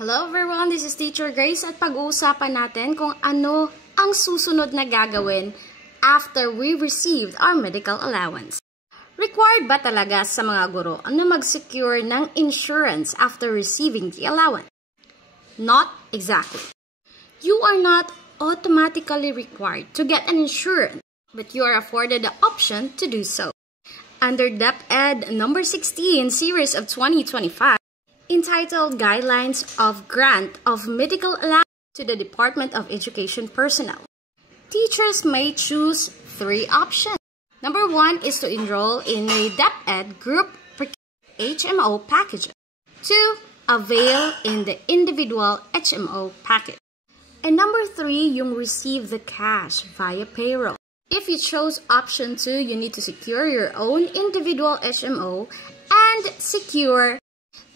Hello everyone, this is Teacher Grace at pag-uusapan natin kung ano ang susunod na gagawin after we received our medical allowance. Required ba talaga sa mga guro na mag-secure ng insurance after receiving the allowance? Not exactly. You are not automatically required to get an insurance, but you are afforded the option to do so. Under DepEd number 16 series of 2025, entitled Guidelines of Grant of Medical Allowance to the Department of Education Personnel, teachers may choose three options. Number 1 is to enroll in a DepEd group HMO package. 2. Avail in the individual HMO package. And number 3, yung receive the cash via payroll. If you chose option 2, you need to secure your own individual HMO and secure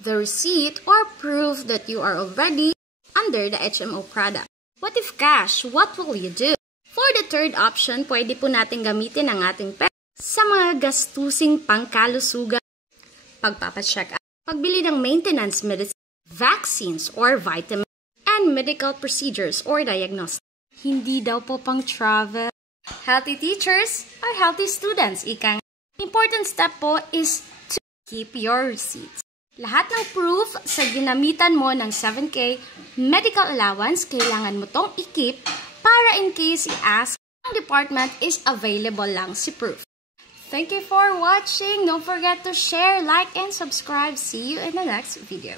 the receipt or proof that you are already under the HMO product. What if cash? What will you do? For the third option, pwede po natin gamitin ang ating pera sa mga gastusing pangkalusugan, pagpapacheck up, pagbili ng maintenance medicine, vaccines or vitamins, and medical procedures or diagnostics. Hindi daw po pang travel. Healthy teachers are healthy students. Ikang important step po is to keep your receipts. Lahat ng proof sa ginamitan mo ng 7K medical allowance, kailangan mo tong i-keep para in case i-ask, ang department is available lang si proof. Thank you for watching. Don't forget to share, like, and subscribe. See you in the next video.